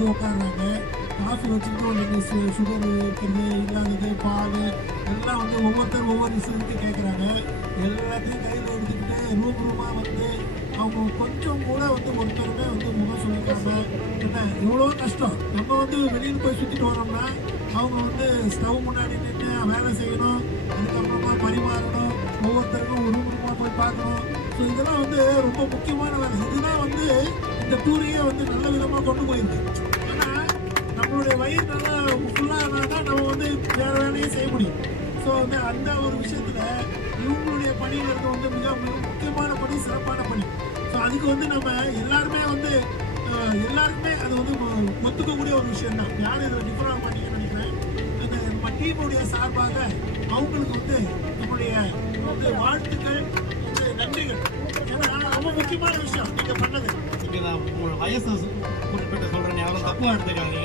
வந்து உட்காடுறாங்க. காஃபி வச்சுக்கிட்டு ஒரு சுகர் இருக்கிறது இல்லாதது பால் எல்லாம் வந்து ஒவ்வொருத்தர் ஒவ்வொரு விஷயத்துக்கு கேட்குறாங்க. எல்லாத்தையும் கையில் எடுத்துக்கிட்டு ரூமாக வந்து அவங்க கொஞ்சம் கூட வந்து ஒருத்தருமே வந்து முகம் சொல்லிக்காம என்ன எவ்வளோ கஷ்டம். நம்ம வந்து வெளியில் போய் சுற்றிட்டு வரோம்னா அவங்க வந்து ஸ்டவ் முன்னாடி நின்று வேலை செய்யணும், அதுக்கப்புறமா பரிமாறணும், ஒவ்வொருத்தருக்கும் ஒரு ரூமாக போய் பார்க்கணும். ஸோ இதெல்லாம் வந்து ரொம்ப முக்கியமான வேலை. இதுதான் வந்து இந்த டூரையே வந்து நல்ல விதமாக கொண்டு போயிருக்கு. ஆனால் நம்மளுடைய வயிறு நல்லா ஃபுல்லாக தான் நம்ம வந்து வேறு வேலையே செய்ய முடியும். ஸோ வந்து அந்த ஒரு விஷயத்தில் இவங்களுடைய பணிங்கிறது வந்து மிக முக்கியமான பணி, சிறப்பான பணி. ஸோ அதுக்கு வந்து நம்ம எல்லாருமே வந்து எல்லாருக்குமே அது வந்து ஒத்துக்கக்கூடிய ஒரு விஷயம் தான். யாரும் இதில் டிஃபர் ஆக மாட்டீங்கன்னு நினைக்கிறேன். இந்த நம்ம டீமுடைய சார்பாக அவங்களுக்கு வந்து நம்முடைய வந்து வாழ்த்துக்கள், நன்றிகள். ஏன்னா ரொம்ப முக்கியமான விஷயம் நீங்கள் பண்ணது. இங்கே நான் உங்களோட வயசு குறிப்பிட்டு சொல்கிறேன், யாரும் தப்பாக எடுத்துக்காங்க.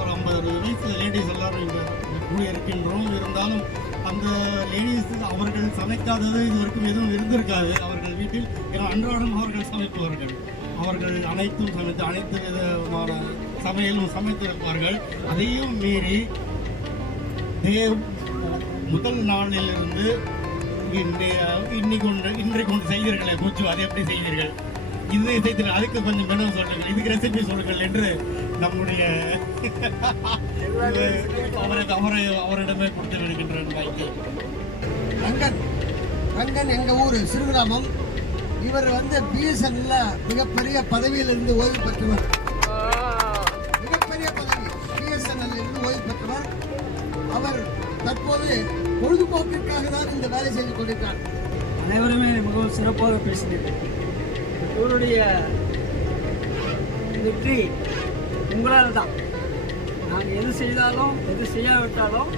ஒரு 50 வயசு லேடிஸ் எல்லாரும் இங்கே கூட இருக்கின்றோம். இருந்தாலும் அந்த லேடிஸ் அவர்கள் சமைக்காதது இது வரைக்கும் எதுவும் இருந்திருக்காது அவர்கள் வீட்டில். ஏன்னா அன்றாடம் அவர்கள் சமைப்பவர்கள், அவர்கள் அனைத்தும் சமைத்து அனைத்து விதமான சமையலும் சமைத்திருப்பார்கள். அதையும் மீறி முதல் நாளிலிருந்து இன்றைக்கு கொண்டு செய்தீர்களே பூச்சு, அதை எப்படி செய்தீர்கள், இது செய்தீர்கள், அதுக்கு கொஞ்சம் மெனு சொல்லுங்கள், இதுக்கு ரெசிபி சொல்லுங்கள் என்று நம்முடைய அவரிடமே கொடுத்து விடுகின்றேன். ரங்கன் எங்கள் ஊர் சிறுகிராமம். இவர் வந்து பிஎஸ்என்எல்ல மிகப்பெரிய பதவியிலிருந்து ஓய்வு பெற்றவர். மிகப்பெரிய பதவி பிஎஸ்என்எல் இருந்து ஓய்வு பெற்றவர். அவர் தற்போது பொழுதுபோக்கிற்காக தான் இந்த வேலை செய்து கொண்டிருக்கிறார். அனைவருமே மிகவும் சிறப்பாக பேசினீர்கள். இவருடைய வெற்றி உங்களால் தான். நாங்கள் எது செய்தாலும் எது செய்யாவிட்டாலும்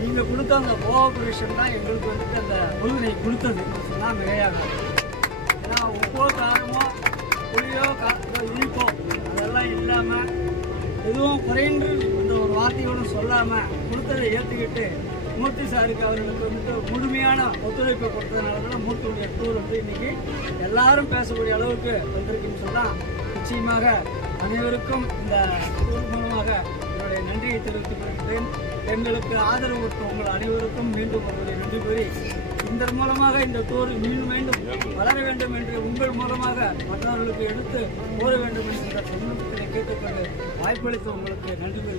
நீங்கள் கொடுத்த அந்த கோஆப்ரேஷன் தான் எங்களுக்கு வந்துட்டு அந்த உறுதியை கொடுத்ததுன்னு சொன்னால் மிகையாக. ஏன்னா உப்போ காரமோ புளியோ இனிப்போ அதெல்லாம் இல்லாமல் எதுவும் குறைன்று இந்த ஒரு வார்த்தையோடு சொல்லாமல் கொடுத்ததை ஏற்றுக்கிட்டு மூர்த்தி சாருக்கு அவர்களுக்கு வந்துட்டு முழுமையான ஒத்துழைப்பை கொடுத்ததுனால தான் மூர்த்தியுடைய டூர் வந்து இன்னைக்கு எல்லாரும் பேசக்கூடிய அளவுக்கு வந்திருக்குன்னு சொன்னால் நிச்சயமாக அனைவருக்கும் இந்த டூர் மூலமாக என்னுடைய நன்றியை தெரிவித்துக் கொள்கிறேன். எங்களுக்கு ஆதரவு கொடுத்த உங்கள் அனைவருக்கும் மீண்டும் ஒருவரை நன்றி கூறி இந்த மூலமாக இந்த டூர் மீண்டும் மீண்டும் வளர வேண்டும் என்று உங்கள் மூலமாக மற்றவர்களுக்கு எடுத்து கூற வேண்டும் என்ற சந்தர்ப்பத்தை கேட்டுக்கொண்டு வாய்ப்பளித்த உங்களுக்கு நன்றி கூறி